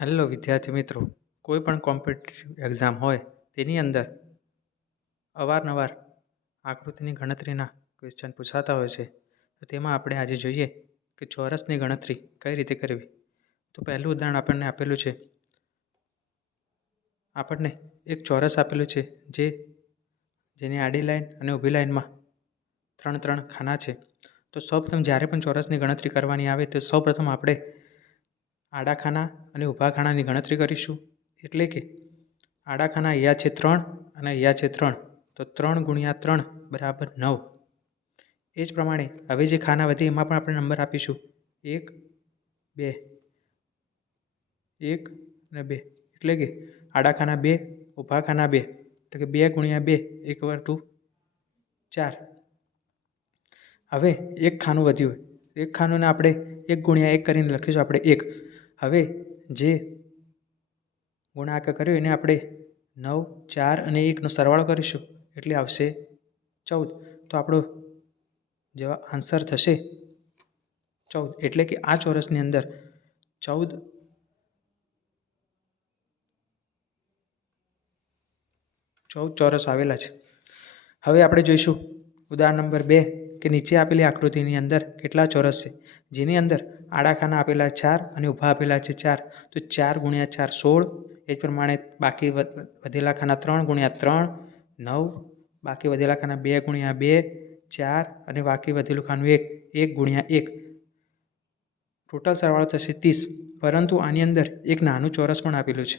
Hello વિદ્યાર્થી મિત્રો, કોઈ પણ કોમ્પિટિટિવ એક્ઝામ હોય તેની અંદર અવારનવાર આકૃતિની ગણતરીના ક્વેશ્ચન પૂછાતા હોય છે. તો તેમાં આપણે આજે જોઈએ કે ચોરસની ગણતરી કઈ રીતે કરવી. તો પહેલું ઉદાહરણ આપણને આપેલું છે. આપણને એક ચોરસ આપેલું છે જે, જેની આડી લાઈન અને ઊભી લાઈનમાં ત્રણ ત્રણ ખાના છે. તો સૌપ્રથમ જ્યારે પણ ચોરસની ગણતરી કરવાની આવે તો સૌપ્રથમ આપણે આડા ખાના અને ઊભા ખાનાની ગણતરી કરીશું. એટલે કે આડા ખાના અહીંયા છે ત્રણ અને અહીંયા છે ત્રણ. તો ત્રણ ગુણ્યા ત્રણ બરાબર નવ. એ જ પ્રમાણે હવે જે ખાના વધે એમાં પણ આપણે નંબર આપીશું. એક, બે. એક અને બે. એટલે કે આડા ખાના બે ઊભા ખાના બે. એટલે કે બે ગુણ્યા બે, એક વાર ટુ ચાર. હવે એક ખાનું વધ્યું એક ખાનુંને આપણે એક ગુણ્યા એક કરીને લખીશું આપણે એક. હવે જે ગુણાકાર કર્યો એને આપણે નવ, ચાર અને એકનો સરવાળો કરીશું. એટલે આવશે ચૌદ. તો આપણો જેવા આન્સર થશે ચૌદ. એટલે કે આ ચોરસની અંદર ચૌદ ચૌદ ચોરસ આવેલા છે. હવે આપણે જોઈશું. ઉદાહરણ નંબર બે. કે નીચે આપેલી આકૃતિની અંદર કેટલા ચોરસ છે? જેની અંદર આડા ખાના આપેલા ચાર અને ઊભા આપેલા છે ચાર. તો ચાર ગુણ્યા ચાર સોળ. એ જ પ્રમાણે બાકી વધેલા ખાના ત્રણ ગુણ્યા ત્રણ, નવ. બાકી વધેલા ખાના બે ગુણ્યા બે, ચાર. અને બાકી વધેલું ખાનું એક એક ગુણ્યા એક. ટોટલ સરવાળો થશે ત્રીસ. પરંતુ આની અંદર એક નાનું ચોરસ પણ આપેલું છે.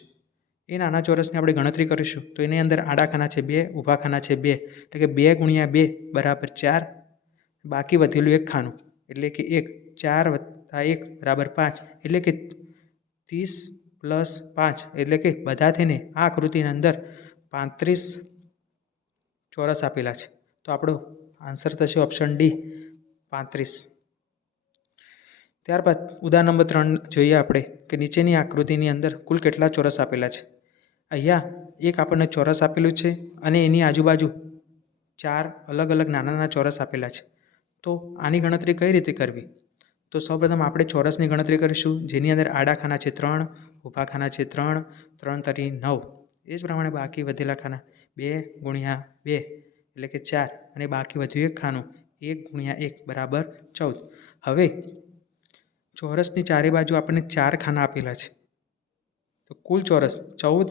એ નાના ચોરસની આપણે ગણતરી કરીશું. તો એની અંદર આડા ખાના છે બે, ઊભા ખાના છે બે. એટલે કે બે ગુણ્યા બે બરાબર ચાર. બાકી વધેલું એક ખાનું એટલે કે એક, ચાર વત્તા એક બરાબર પાંચ. એટલે કે ત્રીસ પ્લસ પાંચ. એટલે કે બધા થઈને આ આકૃતિની અંદર પાંત્રીસ ચોરસ આપેલા છે. તો આપણો આન્સર થશે ઓપ્શન ડી, પાંત્રીસ. ત્યારબાદ ઉદાહરણ નંબર ત્રણ જોઈએ આપણે કે નીચેની આકૃતિની અંદર કુલ કેટલા ચોરસ આપેલા છે. અહીંયા એક આપણને ચોરસ આપેલું છે અને એની આજુબાજુ ચાર અલગ અલગ નાના નાના ચોરસ આપેલા છે. તો આની ગણતરી કઈ રીતે કરવી? તો સૌપ્રથમ આપણે ચોરસની ગણતરી કરીશું. જેની અંદર આડા ખાના છે ત્રણ ઊભા ખાના છે ત્રણ ત્રણ તરી નવ. એ જ પ્રમાણે બાકી વધેલા ખાના. બે ગુણ્યા બે એટલે કે ચાર. અને બાકી વધ્યું એક ખાનું. એક ગુણ્યા એક બરાબર ચૌદ. હવે ચોરસની ચારે બાજુ આપણને ચાર ખાના આપેલા છે. તો કુલ ચોરસ ચૌદ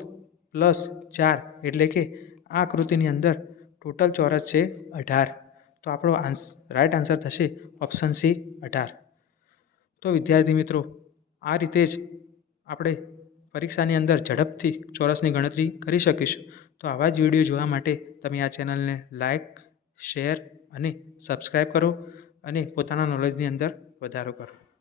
પ્લસ ચાર એટલે કે આ આકૃતિની અંદર ટોટલ ચોરસ છે અઢાર. તો આપણો આન્સ રાઈટ આન્સર થશે ઓપ્શન સી અઢાર. તો વિદ્યાર્થી મિત્રો, આ રીતે જ આપણે પરીક્ષાની અંદર ઝડપથી ચોરસની ગણતરી કરી શકીશું. તો આવા જ વીડિયો જોવા માટે તમે આ ચેનલને લાઇક શેર અને સબસ્ક્રાઈબ કરો અને પોતાના નોલેજની અંદર વધારો કરો.